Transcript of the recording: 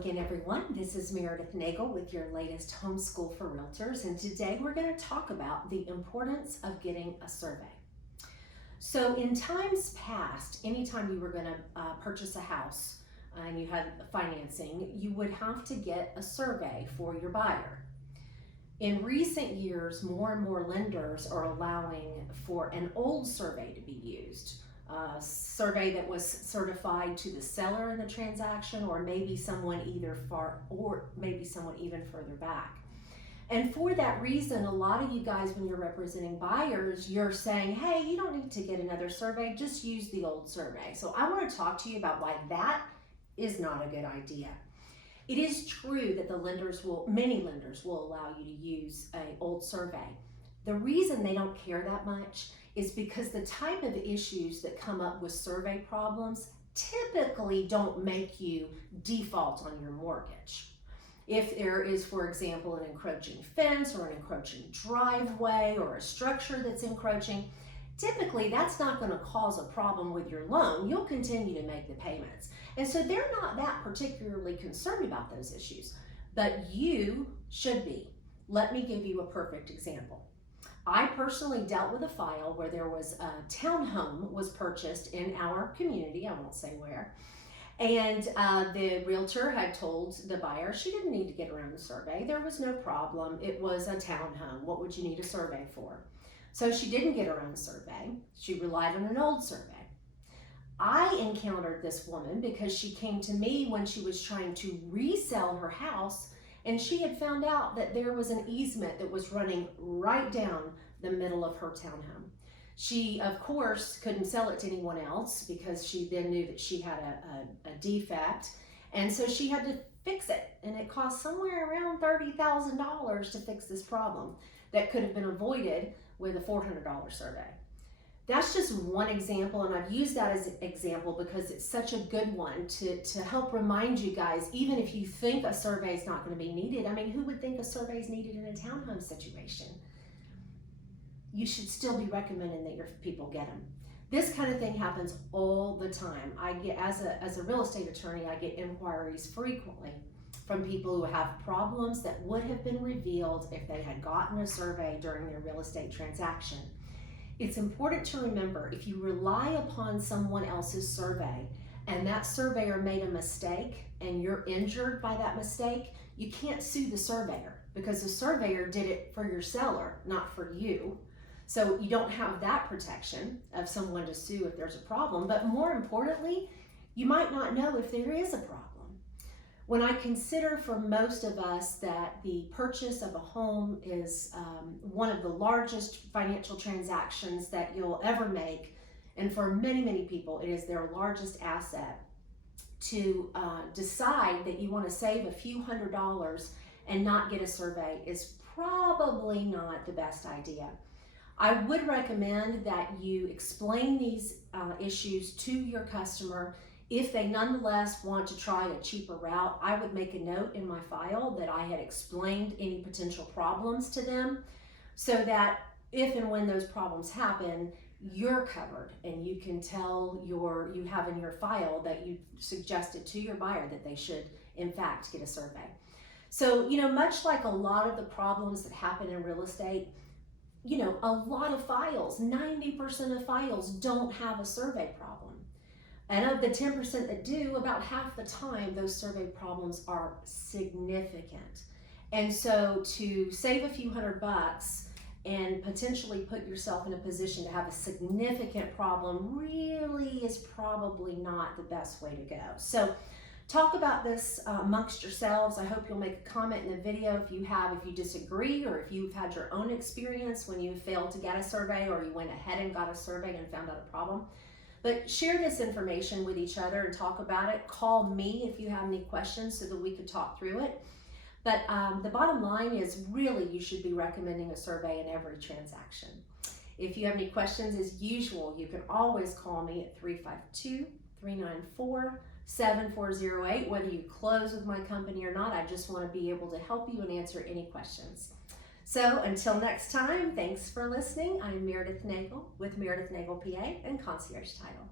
again, everyone. This is Merideth Nagel with your latest Homeschool for Realtors, and today we're going to talk about the importance of getting a survey. So in times past, anytime you were going to purchase a house and you had financing, you would have to get a survey for your buyer. In recent years, more and more lenders are allowing for an old survey to be used. A survey that was certified to the seller in the transaction, or maybe someone even further back. And for that reason, a lot of you guys, when you're representing buyers, you're saying, hey, you don't need to get another survey, just use the old survey. So I want to talk to you about why that is not a good idea. It is true that many lenders will allow you to use an old survey. The reason they don't care that much is because the type of issues that come up with survey problems typically don't make you default on your mortgage. If there is, for example, an encroaching fence or an encroaching driveway or a structure that's encroaching, typically that's not going to cause a problem with your loan. You'll continue to make the payments. And so they're not that particularly concerned about those issues, but you should be. Let me give you a perfect example. I personally dealt with a file where there was a townhome was purchased in our community, I won't say where, and the realtor had told the buyer she didn't need to get around the survey. There was no problem. It was a townhome. What would you need a survey for? So she didn't get around the survey. She relied on an old survey. I encountered this woman because she came to me when she was trying to resell her house, and she had found out that there was an easement that was running right down the middle of her townhome. She, of course, couldn't sell it to anyone else because she then knew that she had a defect, and so she had to fix it, and it cost somewhere around $30,000 to fix this problem that could have been avoided with a $400 survey. That's just one example, and I've used that as an example because it's such a good one to help remind you guys, even if you think a survey is not going to be needed. I mean, who would think a survey is needed in a townhome situation? You should still be recommending that your people get them. This kind of thing happens all the time. I get, as a real estate attorney, I get inquiries frequently from people who have problems that would have been revealed if they had gotten a survey during their real estate transaction. It's important to remember, if you rely upon someone else's survey and that surveyor made a mistake and you're injured by that mistake, you can't sue the surveyor because the surveyor did it for your seller, not for you. So you don't have that protection of someone to sue if there's a problem, but more importantly, you might not know if there is a problem. When I consider for most of us that the purchase of a home is one of the largest financial transactions that you'll ever make, and for many, many people, it is their largest asset, to decide that you want to save a few $100s and not get a survey is probably not the best idea. I would recommend that you explain these issues to your customer. If they nonetheless want to try a cheaper route, I would make a note in my file that I had explained any potential problems to them so that if and when those problems happen, you're covered and you can tell you have in your file that you suggested to your buyer that they should in fact get a survey. So, much like a lot of the problems that happen in real estate, a lot of files, 90% of files don't have a survey problem. And of the 10% that do, about half the time, those survey problems are significant. And so to save a few $100 and potentially put yourself in a position to have a significant problem really is probably not the best way to go. So talk about this amongst yourselves. I hope you'll make a comment in the video if you disagree, or if you've had your own experience when you failed to get a survey or you went ahead and got a survey and found out a problem. But share this information with each other and talk about it. Call me if you have any questions so that we could talk through it. But the bottom line is really you should be recommending a survey in every transaction. If you have any questions, as usual, you can always call me at 352-394-7408. Whether you close with my company or not, I just want to be able to help you and answer any questions. So until next time, thanks for listening. I'm Merideth Nagel with Merideth Nagel PA and Concierge Title.